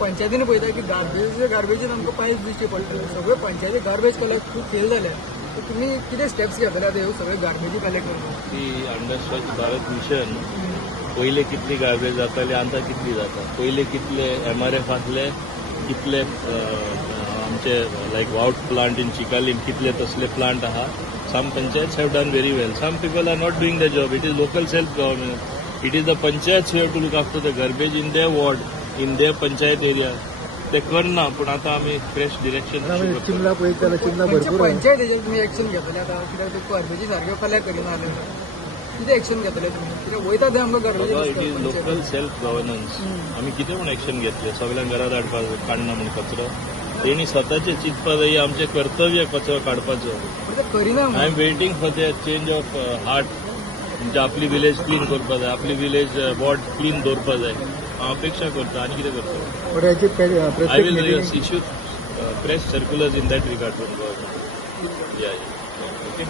पंचायतीने पळयता की गार्बेजीन आमकां पायच दिश्टी पडटले. सगळे पंचायती गार्बेज कलेक्ट खूब फेल जाले. तुम्ही कितें स्टेप्स घेतले आतां ह्यो सगळे गार्बेजी कलेक्ट करपाक? ती अंडर स्वच्छ भारत मिशन पयले कितली गार्बेज जाताली आतां कितली जाता. पयले कितले MRFांतले कितले आमचे लायक वाउट प्लांट इन चिकालीन कितले तसले प्लांट आहा. Some panchayats have done very well. Some people are not doing the job. It is local self government. It is the panchayat who have to look after the garbage in their ward in their panchayat area. ते करना पण आता आम्ही fresh direction चिमला पळयत जाल्यार चिमला भरपूर पंचायत हेजेर तुमी एक्शन घेतले आतां कित्याक ते गार्बेजी सारके कलेक्ट करिना जाले. कितें एक्शन घेतले तुमी? कित्याक वयता ते आमकां it is garbage local self governance. आम्ही कितें म्हण एक्शन घेतले. सगळ्यांक घरात हाडपाक काडना म्हण कचरो. तेणी स्वताचे चिंतपा जाय. आमचे कर्तव्य कचरो काडपाचो. करिना. I am waiting for the change of heart. म्हणजे आपली विलेज क्लीन करपा जाय. आपली विलेज वॉर्ड क्लीन दवरपा जाय. हांव अपेक्षा करता. आनी कितें करता. I will issue press circulars in that regard from government. Yeah. Okay.